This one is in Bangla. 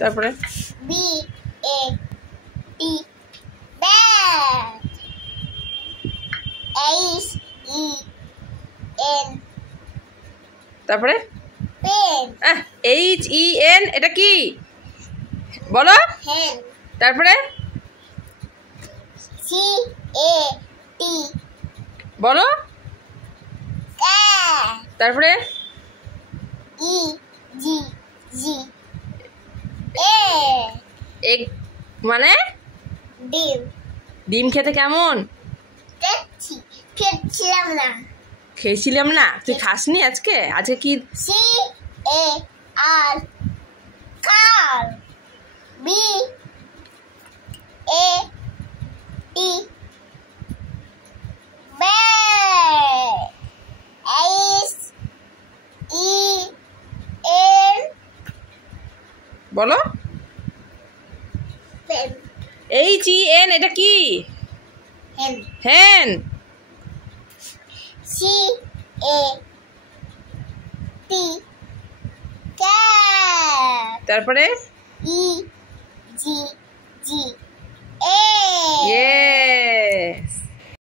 তারপরে B A T bat H E N তারপরে পেন HEN এটা কি বলো? হেন তারপরে CAT বলো? ক্যাট তারপরে EGG এগ মানে ডিম ডিম খেতে কেমন? খেয়েছিলাম না। খেয়েছিলাম না? তুই খাসনি আজকে? আজকে কি? CAR কার BAT ব্যাট HEN বলো? পেন HEN এটা কি? হেন হেন। CAT ক্যাট তারপরে EGG ইয়ে